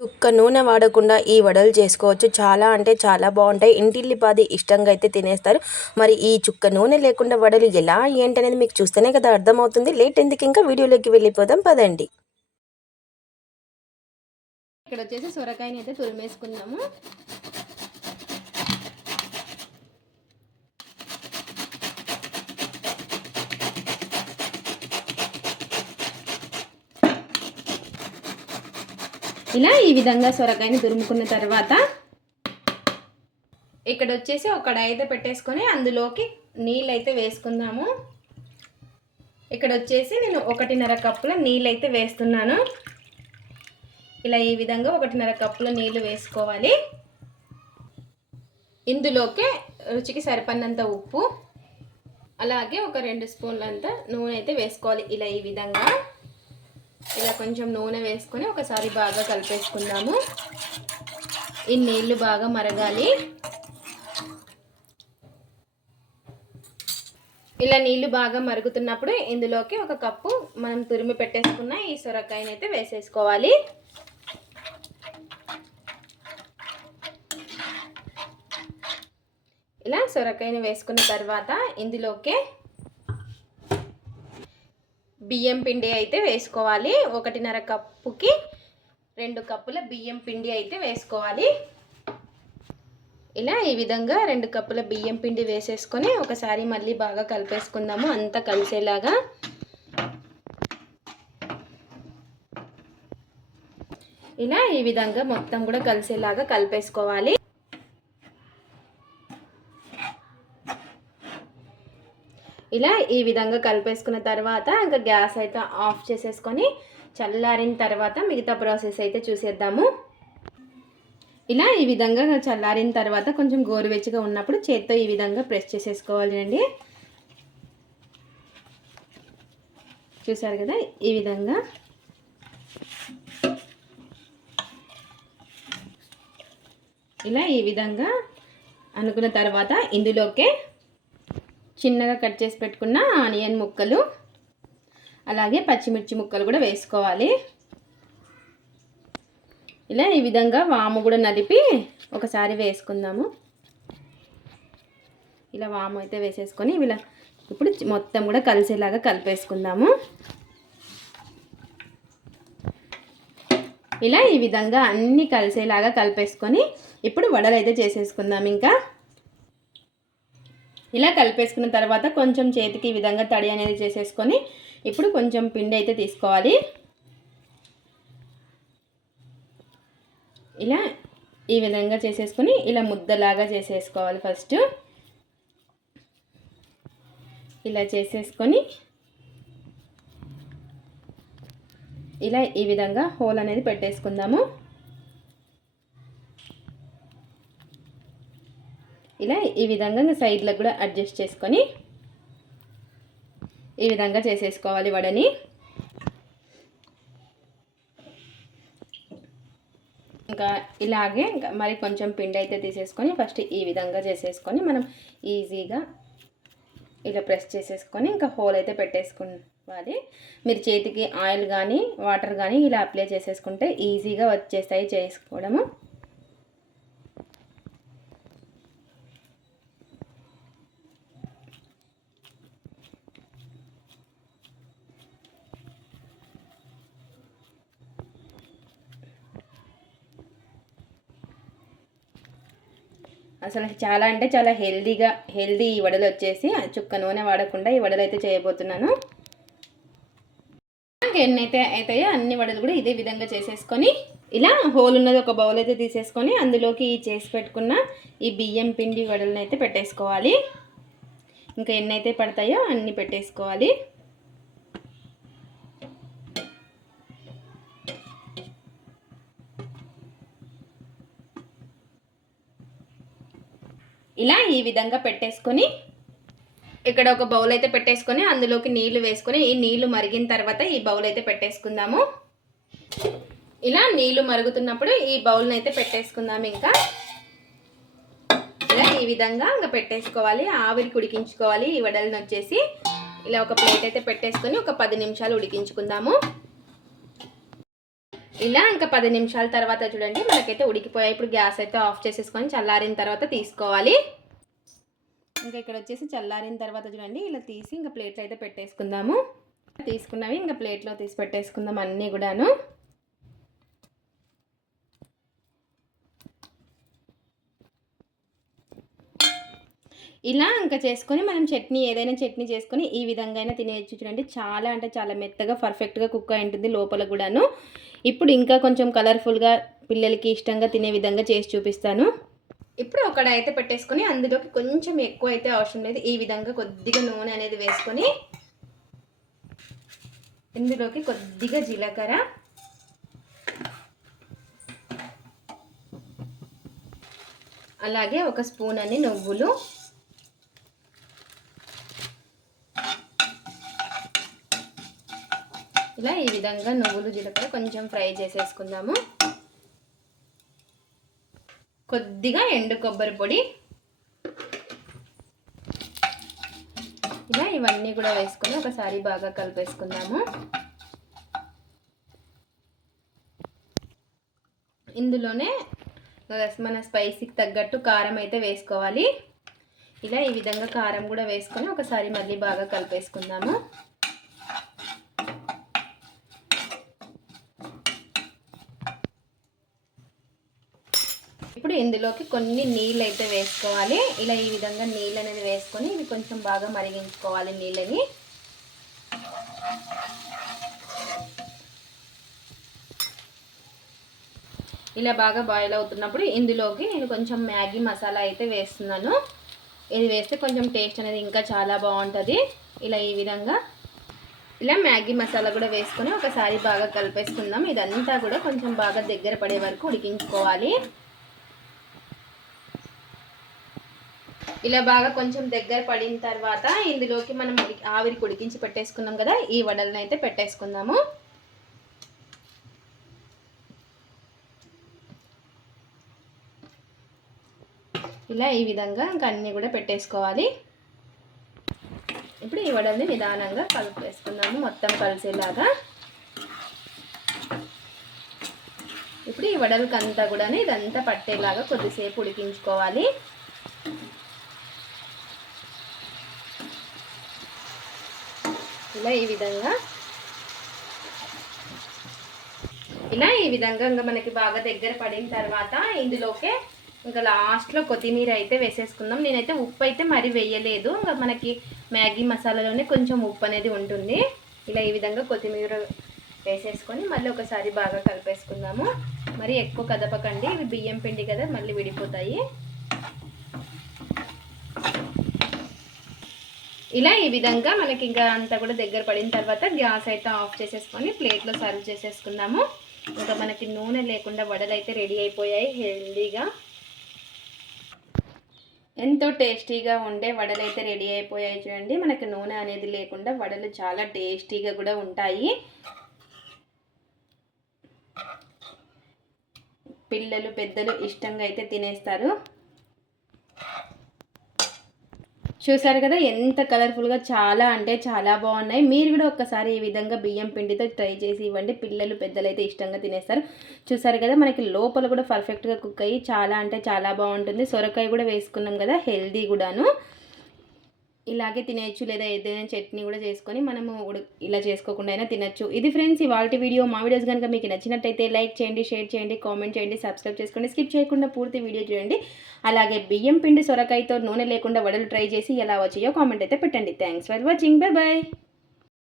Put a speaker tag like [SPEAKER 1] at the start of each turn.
[SPEAKER 1] చుక్క నూనె వాడకుండా ఈ వడలు చేసుకోవచ్చు. చాలా అంటే చాలా బాగుంటాయి. ఇంటిల్లిపాది ఇష్టంగా అయితే తినేస్తారు. మరి ఈ చుక్క నూనె లేకుండా వడలు ఎలా ఏంటనేది మీకు చూస్తేనే కదా అర్థమవుతుంది. లేట్ ఎందుకు ఇంకా వీడియోలోకి వెళ్ళిపోదాం. పదండి.
[SPEAKER 2] ఇక్కడ వచ్చేసి సొరకాయని అయితే తురిమేసుకుందాము. ఇలా ఈ విధంగా సొరకాయని దురుముకున్న తర్వాత ఇక్కడ వచ్చేసి ఒక కడాయి పెట్టేసుకొని అందులోకి నీళ్ళు అయితే వేసుకుందాము. ఇక్కడ వచ్చేసి నేను ఒకటిన్నర కప్పుల నీళ్ళు అయితే వేస్తున్నాను. ఇలా ఈ విధంగా ఒకటిన్నర కప్పుల నీళ్ళు వేసుకోవాలి. ఇందులోకి రుచికి సరిపడినంత ఉప్పు అలాగే ఒక రెండు స్పూన్లంత నూనె అయితే వేసుకోవాలి. ఇలా ఈ విధంగా. ఇలా కొంచెం నూనె వేసుకొని ఒకసారి బాగా కలిపేసుకుందాము. ఈ నీళ్ళు బాగా మరగాలి. ఇలా నీళ్ళు బాగా మరుగుతున్నప్పుడు ఇందులోకి ఒక కప్పు మనం తురిమి పెట్టేసుకున్న ఈ సొరకాయని అయితే వేసేసుకోవాలి. ఇలా సొరకాయని వేసుకున్న తర్వాత ఇందులోకే బియ్యం పిండి అయితే వేసుకోవాలి. ఒకటిన్నర కప్పుకి రెండు కప్పుల బియ్యం పిండి అయితే వేసుకోవాలి. ఇలా ఈ విధంగా రెండు కప్పుల బియ్యం పిండి వేసేసుకొని ఒకసారి మళ్ళీ బాగా కలిపేసుకుందాము. అంతా కలిసేలాగా. ఇలా ఈ విధంగా మొత్తం కూడా కలిసేలాగా కలిపేసుకోవాలి. ఇలా ఈ విధంగా కలిపేసుకున్న తర్వాత ఇంకా గ్యాస్ అయితే ఆఫ్ చేసేసుకొని చల్లారిన తర్వాత మిగతా ప్రాసెస్ అయితే చూసేద్దాము. ఇలా ఈ విధంగా చల్లారిన తర్వాత కొంచెం గోరువెచ్చగా ఉన్నప్పుడు చేత్తో ఈ విధంగా ప్రెస్ చేసేసుకోవాలి అండి. చూసారు కదా ఈ విధంగా. ఇలా ఈ విధంగా అనుకున్న తర్వాత ఇందులోకే చిన్నగా కట్ చేసి పెట్టుకున్న ఆనియన్ ముక్కలు అలాగే పచ్చిమిర్చి ముక్కలు కూడా వేసుకోవాలి. ఇలా ఈ విధంగా వాము కూడా నలిపి ఒకసారి వేసుకుందాము. ఇలా వాము అయితే వేసేసుకొని ఇలా ఇప్పుడు మొత్తం కూడా కలిసేలాగా కలిపేసుకుందాము. ఇలా ఈ విధంగా అన్నీ కలిసేలాగా కలిపేసుకొని ఇప్పుడు వడలు అయితే చేసేసుకుందాం ఇంకా. ఇలా కలిపేసుకున్న తర్వాత కొంచెం చేతికి ఈ విధంగా తడి అనేది చేసేసుకొని ఇప్పుడు కొంచెం పిండి అయితే తీసుకోవాలి. ఇలా ఈ విధంగా చేసేసుకొని ఇలా ముద్దలాగా చేసేసుకోవాలి ఫస్ట్. ఇలా చేసేసుకొని ఇలా ఈ విధంగా హోల్ అనేది పెట్టేసుకుందాము. ఇలా ఈ విధంగా సైడ్లకు కూడా అడ్జస్ట్ చేసుకొని ఈ విధంగా చేసేసుకోవాలి వడని. ఇంకా ఇలాగే ఇంకా మరి కొంచెం పిండి అయితే తీసేసుకొని ఫస్ట్ ఈ విధంగా చేసేసుకొని మనం ఈజీగా ఇలా ప్రెస్ చేసేసుకొని ఇంకా హోల్ అయితే పెట్టేసుకోవాలి మీరు చేతికి ఆయిల్ కానీ వాటర్ కానీ ఇలా అప్లై చేసేసుకుంటే ఈజీగా వచ్చేస్తాయి చేసుకోవడము. అసలు చాలా అంటే చాలా హెల్దీగా హెల్దీ ఈ వడలు వచ్చేసి చుక్క నూనె వాడకుండా ఈ వడలు అయితే చేయబోతున్నాను. ఎన్నైతే అవుతాయో అన్ని వడలు కూడా ఇదే విధంగా చేసేసుకొని ఇలా హోల్ ఉన్నది ఒక బౌల్ అయితే తీసేసుకొని అందులోకి ఈ చేసి పెట్టుకున్న ఈ బియ్యం పిండి వడలను అయితే పెట్టేసుకోవాలి. ఇంకా ఎన్నైతే పడతాయో అన్నీ పెట్టేసుకోవాలి. ఇలా ఈ విధంగా పెట్టేసుకొని ఇక్కడ ఒక బౌల్ అయితే పెట్టేసుకొని అందులోకి నీళ్ళు వేసుకొని ఈ నీళ్ళు మరిగిన తర్వాత ఈ బౌల్ అయితే పెట్టేసుకుందాము. ఇలా నీళ్ళు మరుగుతున్నప్పుడు ఈ బౌల్ని అయితే పెట్టేసుకుందాము ఇంకా. ఇలా ఈ విధంగా ఇంకా పెట్టేసుకోవాలి. ఆవిరికి ఉడికించుకోవాలి. ఈ వడలను వచ్చేసి ఇలా ఒక ప్లేట్ అయితే పెట్టేసుకొని ఒక పది నిమిషాలు ఉడికించుకుందాము. ఇలా ఇంకా పది నిమిషాల తర్వాత చూడండి మనకైతే ఉడికిపోయాయి. ఇప్పుడు గ్యాస్ అయితే ఆఫ్ చేసేసుకొని చల్లారిన తర్వాత తీసుకోవాలి. ఇంకా ఇక్కడ వచ్చేసి చల్లారిన తర్వాత చూడండి ఇలా తీసి ఇంకా ప్లేట్లు అయితే పెట్టేసుకుందాము. తీసుకున్నవి ఇంకా ప్లేట్లో తీసి పెట్టేసుకుందాం అన్నీ కూడాను. ఇలా ఇంకా చేసుకొని మనం చట్నీ ఏదైనా చట్నీ చేసుకొని ఈ విధంగా అయినా తినేయచ్చు చూడండి. చాలా అంటే చాలా మెత్తగా పర్ఫెక్ట్గా కుక్ అయి ఉంటుంది లోపల కూడాను. ఇప్పుడు ఇంకా కొంచెం కలర్ఫుల్గా పిల్లలకి ఇష్టంగా తినే విధంగా చేసి చూపిస్తాను. ఇప్పుడు ఒక అయితే పెట్టేసుకొని అందులోకి కొంచెం ఎక్కువ అయితే అవసరం లేదు. ఈ విధంగా కొద్దిగా నూనె అనేది వేసుకొని ఇందులోకి కొద్దిగా జీలకర్ర. అలాగే ఒక స్పూన్ అని నువ్వులు. ఇలా ఈ విధంగా నువ్వులు జీలకర్ర కొంచెం ఫ్రై చేసేసుకుందాము. కొద్దిగా ఎండు కొబ్బరి పొడి. ఇలా ఇవన్నీ కూడా వేసుకొని ఒకసారి బాగా కలిపేసుకుందాము. ఇందులోనే మన స్పైసీకి తగ్గట్టు కారం అయితే వేసుకోవాలి. ఇలా ఈ విధంగా కారం కూడా వేసుకొని ఒకసారి మళ్ళీ బాగా కలిపేసుకుందాము. ఇప్పుడు ఇందులోకి కొన్ని నీళ్ళు అయితే వేసుకోవాలి. ఇలా ఈ విధంగా నీళ్ళు అనేది వేసుకొని ఇవి కొంచెం బాగా మరిగించుకోవాలి నీళ్ళని. ఇలా బాగా బాయిల్ అవుతున్నప్పుడు ఇందులోకి నేను కొంచెం మ్యాగీ మసాలా అయితే వేస్తున్నాను. ఇది వేస్తే కొంచెం టేస్ట్ అనేది ఇంకా చాలా బాగుంటుంది. ఇలా ఈ విధంగా ఇలా మ్యాగీ మసాలా కూడా వేసుకొని ఒకసారి బాగా కలిపేసుకుందాం. ఇదంతా కూడా కొంచెం బాగా దగ్గర పడే వరకు ఉడికించుకోవాలి. ఇలా బాగా కొంచెం దగ్గర పడిన తర్వాత ఇందులోకి మనం ఆవిరి ఉడికించి పెట్టేసుకున్నాం కదా ఈ వడలను అయితే పెట్టేసుకుందాము. ఇలా ఈ విధంగా ఇంకా అన్నీ కూడా పెట్టేసుకోవాలి. ఇప్పుడు ఈ వడల్ని నిదానంగా కలిపేసుకుందాము మొత్తం కలిసేలాగా. ఇప్పుడు ఈ వడలకి అంతా కూడా ఇదంతా పట్టేలాగా కొద్దిసేపు ఉడికించుకోవాలి. ఇలా ఈ విధంగా. ఇలా ఈ విధంగా ఇంకా మనకి బాగా దగ్గర పడిన తర్వాత ఇందులోకే ఇంకా లాస్ట్లో కొత్తిమీర అయితే వేసేసుకుందాం. నేనైతే ఉప్పు అయితే మరి వేయలేదు. ఇంకా మనకి మ్యాగీ మసాలాలోనే కొంచెం ఉప్పు అనేది ఉంటుంది. ఇలా ఈ విధంగా కొత్తిమీర వేసేసుకొని మళ్ళీ ఒకసారి బాగా కలిపేసుకుందాము. మరి ఎక్కువ కదపకండి. ఇవి బియ్యం పిండి కదా మళ్ళీ విడిపోతాయి. ఇలా ఈ విధంగా మనకి ఇంకా అంతా కూడా దగ్గర పడిన తర్వాత గ్యాస్ అయితే ఆఫ్ చేసేసుకొని ప్లేట్లో సర్వ్ చేసేసుకుందాము. ఇంకా మనకి నూనె లేకుండా వడలు అయితే రెడీ అయిపోయాయి హెల్దీగా. ఎంతో టేస్టీగా ఉండే వడలు అయితే రెడీ అయిపోయాయి చూడండి. మనకి నూనె అనేది లేకుండా వడలు చాలా టేస్టీగా కూడా ఉంటాయి. పిల్లలు పెద్దలు ఇష్టంగా అయితే తినేస్తారు. చూసారు కదా ఎంత కలర్ఫుల్గా చాలా అంటే చాలా బాగున్నాయి. మీరు కూడా ఒక్కసారి ఈ విధంగా బియ్యం పిండితో ట్రై చేసి ఇవ్వండి. పిల్లలు పెద్దలు అయితే ఇష్టంగా తినేస్తారు. చూసారు కదా మనకి లోపల కూడా పర్ఫెక్ట్గా కుక్ అయ్యి చాలా అంటే చాలా బాగుంటుంది. సొరకాయ కూడా వేసుకున్నాం కదా హెల్దీ కూడాను. ఇలాగే తినేయచ్చు లేదా ఏదైనా చట్నీ కూడా చేసుకొని మనము ఇలా చేసుకోకుండా అయినా తినచ్చు. ఇది ఫ్రెండ్స్ ఇవాళ వీడియో. మా వీడియోస్ కనుక మీకు నచ్చినట్టయితే లైక్ చేయండి షేర్ చేయండి కామెంట్ చేయండి సబ్స్క్రైబ్ చేసుకోండి. స్కిప్ చేయకుండా పూర్తి వీడియో చూడండి. అలాగే బియ్యం పిండి సొరకాయతో నూనె లేకుండా వడలు ట్రై చేసి ఎలా వచ్చాయో కామెంట్ అయితే పెట్టండి. Thanks for watching. Bye bye